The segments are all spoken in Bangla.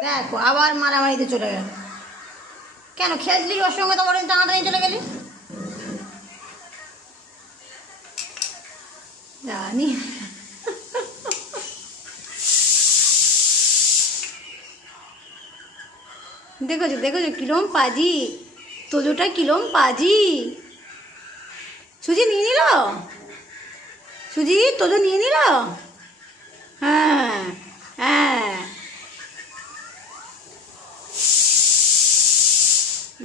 দেখো আবার মারামারিতে চলে গেল। কেন খেলছিলি ওর সঙ্গে, তো বড় টানাটানি চলে গেলি? জানি দেখেছো দেখেছো কিরম পাজি, তোজোটা কিরম পাজি। সুজি নিয়ে নিল, সুজি তোজো নিয়ে নিল। হ্যাঁ হ্যাঁ,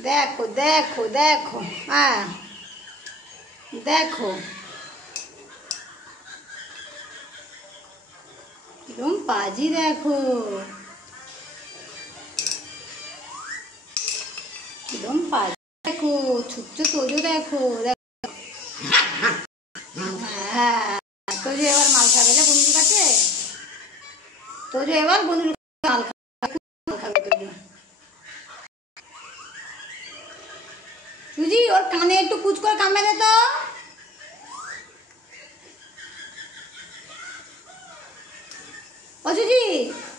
দেখো দেখো দেখো, হ্যাঁ দেখো কিরম পাজি, দেখো কিরম পাজি, দেখো ছুটছো তোজো, দেখো দেখো। হ্যাঁ, তোজো এবার মাল খাবে না বন্ধুর কাছে, তোজো এবার বন্ধুর মাল খাবে তোজো। সুজি ওর কানে একটু কুচ করে কামড়ে দে তো। ও সুজি,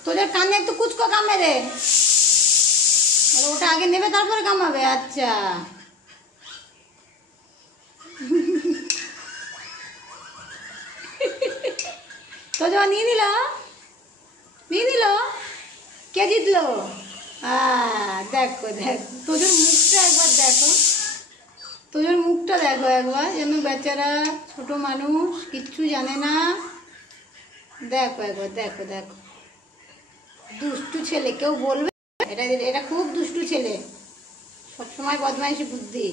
তোদের কানে একটু কুচ করে কামড়ে দে। ওটা আগে নেবে তারপরে কামাবে। আচ্ছা তোজো নিয়ে নিল, নিয়ে নিল। কে জিতলো? দেখো দেখো তোজোর মুখটা একবার দেখো, তোজোর মুখটা দেখো একবার, যেন বেচারা ছোট মানুষ কিচ্ছু জানে না। দেখো একবার, দেখো দেখো, দুষ্টু ছেলে, কেউ বলবে এটা, এটা খুব দুষ্টু ছেলে, সবসময় বদমাইশি বুদ্ধি।